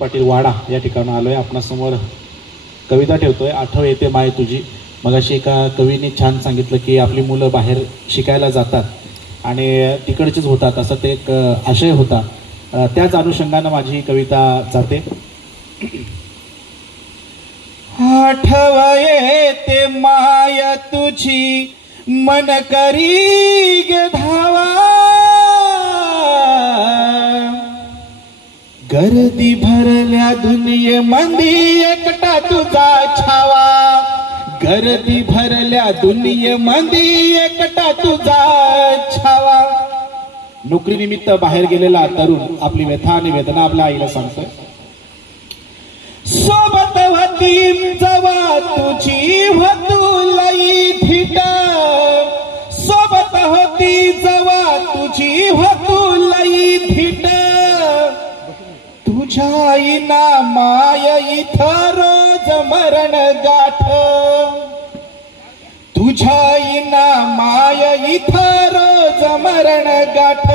पाटील वाडा या ठिकाणी आलोय. आपणासमोर कविता ठेवतोय. आठव येते माय तुझी. मगाशी एका कवीने छान सांगितलं की आपली मुलं बाहेर शिकायला जातात आणि तिकडचेच होतात असं ते एक आशय होता. त्याच अनुषंगानं माझी ही कविता जाते. आठव येते माय तुझी मन करी गे धावा, गर्दी भरल्या दुनियेमध्ये एकटा तुझा छावा. गर्दी भरल्या दुनियेमध्ये एकटा तुझा छावा. नोकरीनिमित्त बाहेर गेलेला तरुण आपली व्यथा आणि वेदना आपल्या आईला सांगतोय. सोबत होती जवा तुझी होतू लई धीट, सोबत होती जवा तुझी होतू लई धीट. तुझ्या आईना माय इथं रोज मरण गाठ, तुझ्या आईना माय इथं रोज मरण गाठ.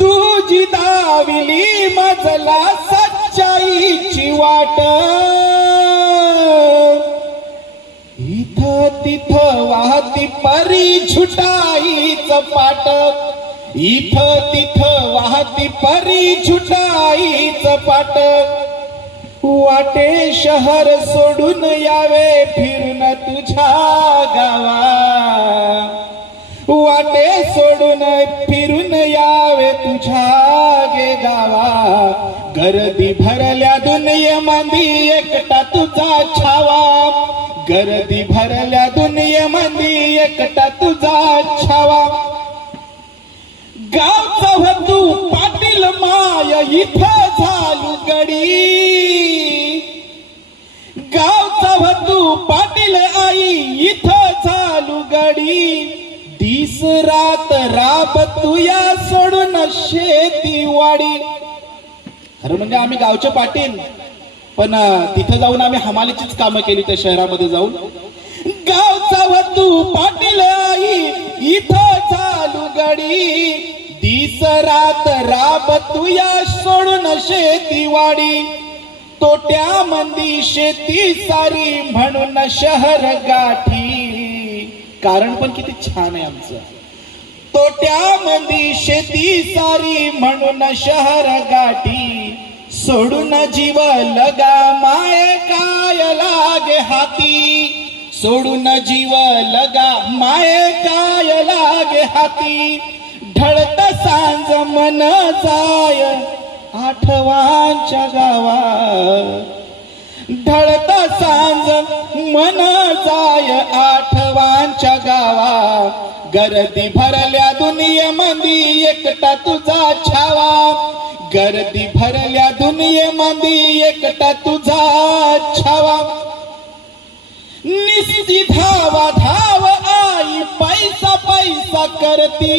तुझी दाविली मजला सच्चाईची वाट, इथं तिथं वाहती परी झुटाईच पाट. इथं तिथं वाहती परी झुटाईच पाट. वाटे शहर सोडून यावे फिरून तुझ्या गावा, वाटे सोडून फिरून यावे तुझ्या गे गावा. गर्दी भरल्या दुनियेमध्ये एकटा तुझा छावा, गर्दी भरल्या दुनियेमध्ये एकटा तुझा छावा. गावचा होतू पाटील माय इथं झालू गडी, गावचा होतू पाटील आई इथं झालू गडी. दिस रात राब तुया सोडून शेती वाडी. खरं म्हणजे आम्ही गावचे पाटील, पण तिथं जाऊन आम्ही हमालीचीच कामं केली त्या शहरामध्ये जाऊन. गावचा होतू पाटील आई इथं झालू गडी. दिस रात राब तुया सोडून शेती वाडी. तोट्यामंदी शेती सारी म्हणून शहर गाठी. कारण पण किती छान आहे आमचं. तोट्यामंदी शेती सारी म्हणून शहर गाठी. सोडून जीव लगा माय काय लागे हाती, सोडून जीव लगा माय काय लागे हाती. ढळत सांज मन जाय आठवांच्या गावा, ढळत सांज मन जाय आठवांच्या गावा. गर्दी भरल्या दुनियेमध्ये एकटा तुझा छावा, गर्दी भरल्या दुनियेमध्ये एकटा तुझा छावा. निस्ती धावा धाव आई पैसा पैसा करती,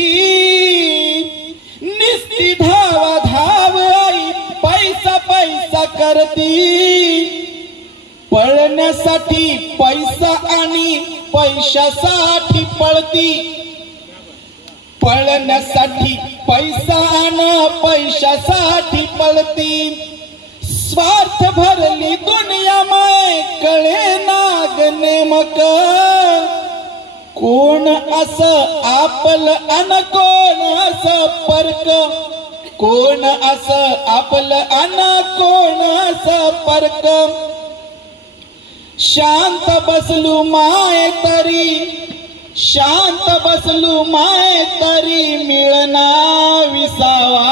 निस्ती धावा धाव आई पैसा पैसा करती. पळण्यासाठी पैसा आणि पैशासाठी पळती, पळण्यासाठी पैसा आणि पैशासाठी पळती. स्वार्थ भरली दुनिया माय कळे नाग नेमक, कोण असं आपलं अन कोण असं परक, कोण असं आपलं अन कोण असं परक. शांत बसलू माय तरी, शांत बसलू माय तरी मिळना विसावा.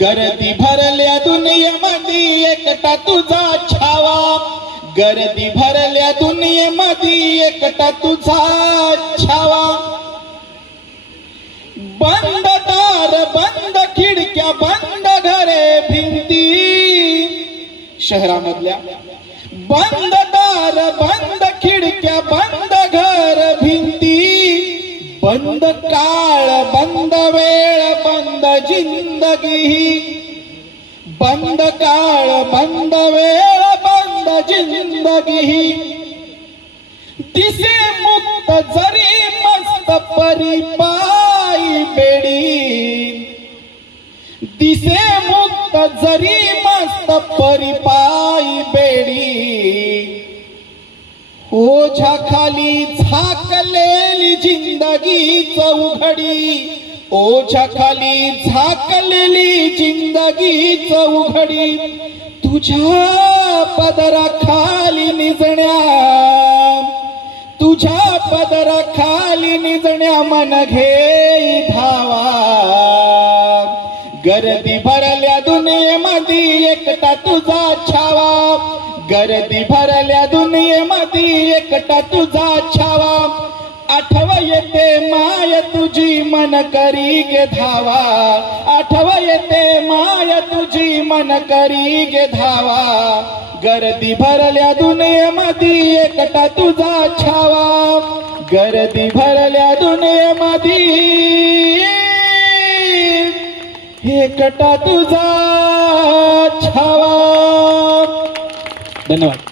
गर्दी भरल्या दुनियेमध्ये एकटा तुझा छावा, गर्दी भरल्या दुनियेमध्ये एकटा तुझा छावा. बंद दार बंद खिडक्या बंद घरे भिंती, शहरामधल्या बंद दार बंद खिडक्या बंद घर भिंती. बंद काळ बंद वेळ बंद जिंदगी, बंद काळ बंद वेळ बंद जिंदगी. दिसे मुक्त जरी मस्त परी पायी बेडी, दिसे मुक्त जरी मस्त परिपायी बेडी ओझ्या खाली झाकलेली जिंदगीच उघडी ओझ्या खाली झाकलेली जिंदगीच उघडी तुझ्या पदराखाली निजण्या तुझ्या पदराखाली निजण्या मन घे धावा गर्दी भरल्या दुनियेमध्ये एकटा तुझा छावा गर्दी भरल्या दुनियेमध्ये एकटा तुझा छावा आठव येते माय तुझी मन करी गे धावा आठव येते माय तुझी मन करी गे धावा गर्दी भरल्या दुनियेमध्ये एकटा तुझा छावा गर्दी भरल्या दुनियेमध्ये एकटा तुझा छावा. धन्यवाद.